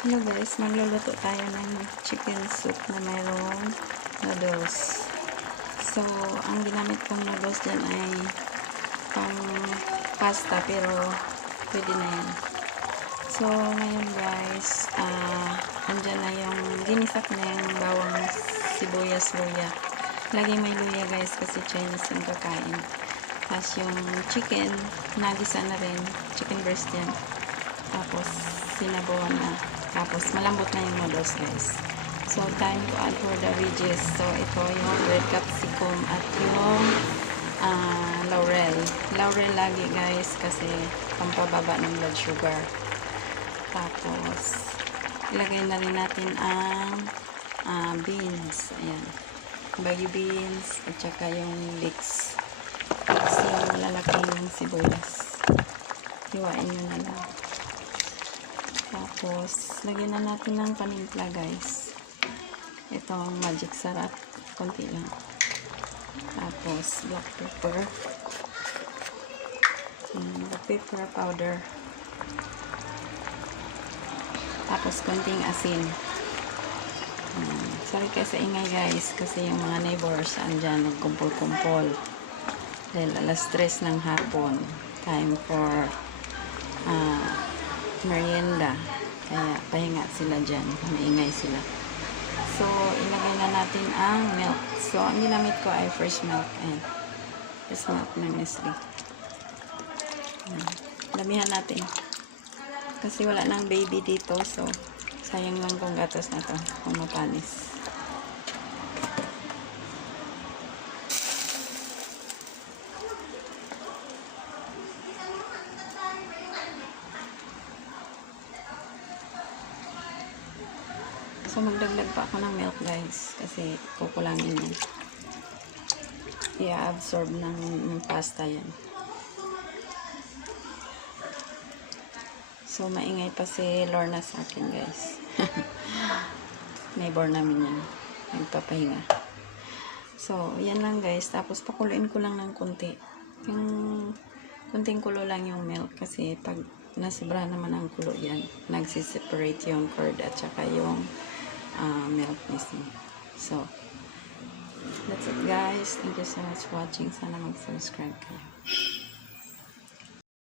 Hello guys, magluluto tayo ng chicken soup na mayroong noodles. So, ang ginamit kong noodles dyan ay pang pasta pero pwede na yan. So, ngayon guys, andyan na yung ginisak na yung bawang sibuyas, luya. Lagi may luya guys kasi Chinese yung kakain. Tapos yung chicken, nagisa na rin, chicken breast yan. Tapos, sinabawan na. Tapos, malambot na yung noodles, guys. So, time to add for the veggies. So, ito yung red capsicum at yung laurel. Laurel lagi, guys, kasi pampababa ng blood sugar. Tapos, ilagay na rin natin ang beans. Ayan. Bagy beans at saka yung leeks. Leeks yung malalaking sibuyas. Hiwain nyo na lang. Tapos, lagyan na natin ng panimpla guys. Itong magic sarap. Konti lang. Tapos, black pepper. Black pepper powder. Tapos, konting asin. Sorry kayo sa ingay guys. Kasi yung mga neighbors andyan nagkumpol-kumpol. Dahil alas 3 ng hapon. Time for merienda. Kaya pahinga sila dyan. Maingay sila. So, ilagay na natin ang milk. So, ang ginamit ko ay fresh milk. Ayan. Fresh milk ng Nestle. Damihan natin. Kasi wala nang baby dito. So, sayang lang kung gatas na to. Kung mapanis. So, magdagdag pa ako ng milk guys. Kasi kukulangin yan. I-absorb ng pasta yan. So, maingay pa si Lorna sa akin guys. Neighbor namin yan. Nagpapahinga. So, yan lang guys. Tapos, pakuluin ko lang ng konti. Yung konting kulo lang yung milk. Kasi pag nasibra naman ang kulo yan, nagsiseparate yung curd at saka yung milk mismo. So, that's it guys. Thank you so much for watching. Sana mag-subscribe kayo.